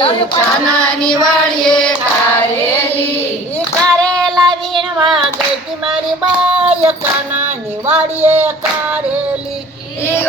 કાનાની વાડીએ કારેલી કારેલા વીણવા ગઈ મારી બાય કાનાની વાડીએ કારેલી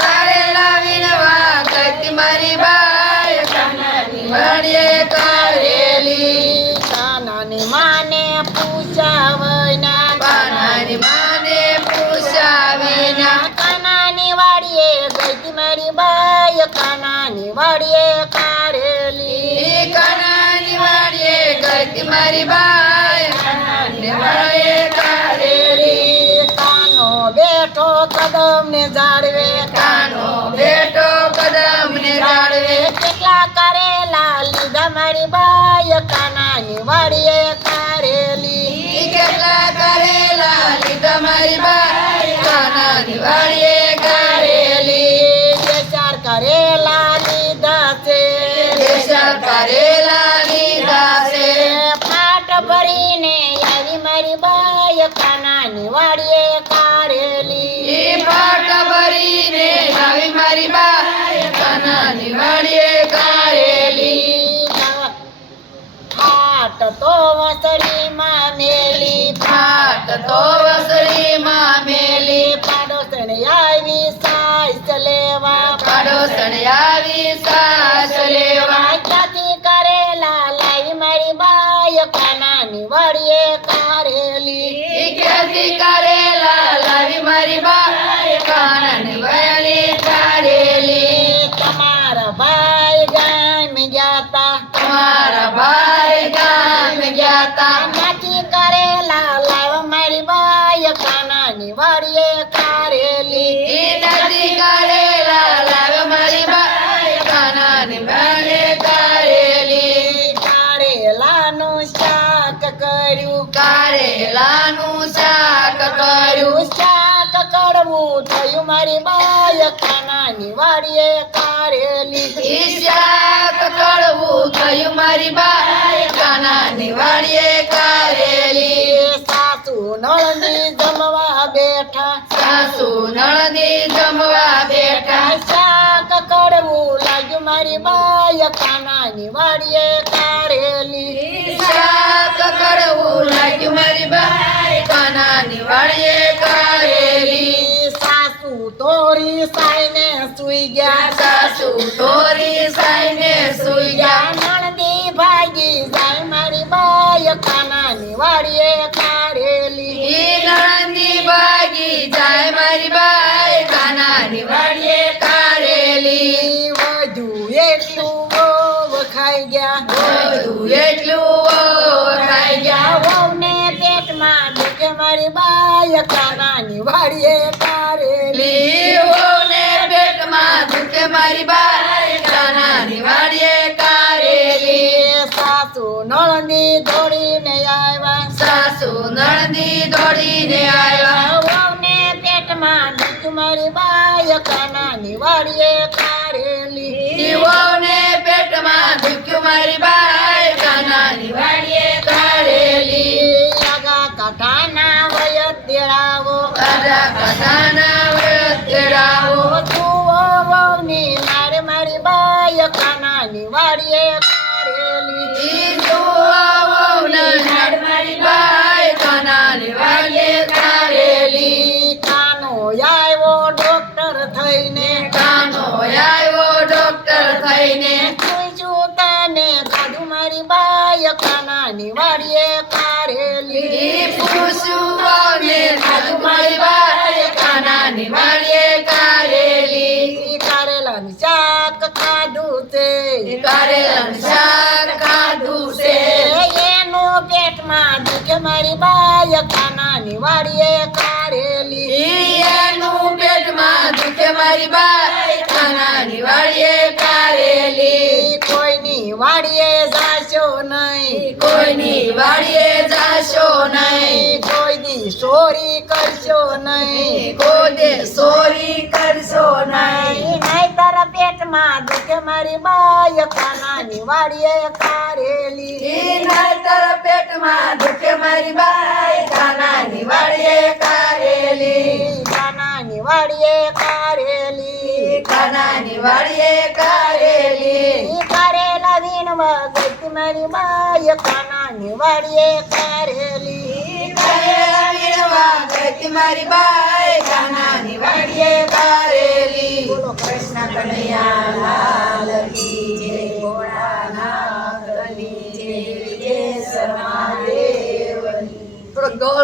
કારેલા વીણવા ગઈ મારી બાય કાનાની વાડીએ કારેલી કાનાની માને પૂછાવના કાનાની માને પૂછાવીના કાનાની વાડીએ ગઈ મારી બાય કાનાની વાડીએ કારેલી કાનાની વાડીએ ગઈ મારી બાય કાનાની વાડીએ કારેલી કાનો બેઠો કદમ ને ઝાડવે કાનો બેટો કદમ ને જાળવે કેટલા કરેલા લીધા મારી બાય કાનાની વાડીએ કારેલી કેટલા કરેલા લીધા મારી બાય કાનાની વાડીએ કારેલી બે ચાર કરેલા લીધા છે દેશા કરેલા લીધા છે પાટ ભરીને આવી મારી બાય કાનાની વાડીએ કારેલી પાટ ભરીને આવી મારી બાય કાનાની વાડીએ કારેલી હાટ તો વસડીમાં મેલી ફાટ તો વસડીમાં મેલી પાડોશણ આવી સાઈસ લેવા પાડોશણ આવી સાસ લેવા ક્યાંથી કરેલા લાવી મારી બાય કાનાની વાડીએ કારેલી ક્યાંથી કરેલા લાવી મારી બાય કાનાની વાડીએ કારેલી તમારા ભાઈ ગામ જાતા તમારા ભાઈ ગામ ગયા તા ક્યાંથી કરેલા લાવ મારી બાય કાનાની વાડીએ કારેલી નથી કરેલા લાવ મારી બાય કાનાની વાડીએ કારેલી કારેલાનું શાક કર્યું કારેલાનું શાક કર્યું શાક કડવું થયું મારી બાય કાનાની વાડીએ કારેલી શાક કડવું થયું મારી બાય કાનાની વાડીએ કારેલી સાસુ નળની જમવા બેઠા સાસુ નળની જમવા બેઠા શાક કડવું લાગ્યું મારી બાય કાનાની વાડીએ કારેલી શાક કડવું લાગ્યું મારી બાય કાનાની વાડીએ કારેલી સાસુ તોરી સાઈને સુઈ ગયા સાસુ તોરી સાઈને સુઈ ગયા નણદી ભાગી જાય મારી બાય કાનાની વાડીએ કારેલી નણંદી ભાગી જાય મારી બાય કાનાની વાડીએ કારેલી વધુ એટલું વહુ ખાઈ ગયા બધું એટલું ખાઈ ગયા વહુને પેટમાં દુખે મારી બાય કાનાની વાડીએ કારેલી લીઓને પેટમાં દુખે મારી બાય કાનાની વાડીએ કારેલી સાસુ નળની દોડીને આવ્યા સાસુ નણંદી દોડીને આવ્યા વહુને પેટમાં દુખ મારી બાય કાનાની વાડીએ કારેલી દીવોને પેટમાં દુખ્યું મારી બાય કાનાની વાડીએ કારેલી આગા કાઢાના વયત દેરાવો રાજા કથાના વળતરાવો જુઓ વહુની લાડ મારી બાય કાનાની વાડીએ કારેલી મારી બાય કાનાની વાડીએ કારેલી કાનો આવ્યો ડોક્ટર થઈને કાનો આવ્યો ડોક્ટર થઈને પૂછ્યું તને કાઢું મારી બાય કાનાની વાડીએ કારેલી પૂછું ને ખાધું મારી બાય કાનાની વાડીએ કારેલી કારેલાનું શાક ખાધું છે કારેલાનું શાક ખાધું છે એનું પેટમાં દુખે મારી બાય કાનાની વાડીએ કારેલી એનું પેટમાં દુખે મારી બાય કાનાની વાડીએ કારેલી કોઈની વાડીએ જાશો નહીં કોઈની વાડીએ જાશો નહીં કોઈની ચોરી કરશો નહીં કોદે સોરી કરશો નહીં નહીતર પેટમાં દુખે મારી બાય કાનાની વાડીએ કારેલી નહીતર પેટમાં દુખે મારી બાય કાનાની વાડીએ કારેલી કાનાની વાડીએ કારેલી કાનાની વાડીએ કારેલી કારેલા વીણવા મારી બાય કાનાની વાડીએ કરેલી કરેલા વીણવા ગઈ મારી બાઈ કાનાની વાડીએ કરેલી. બોલો કૃષ્ણ કનૈયા લાલ કી જય, ભોળાનાથની જય, વિજય મહાદેવની. થોડો ગોળ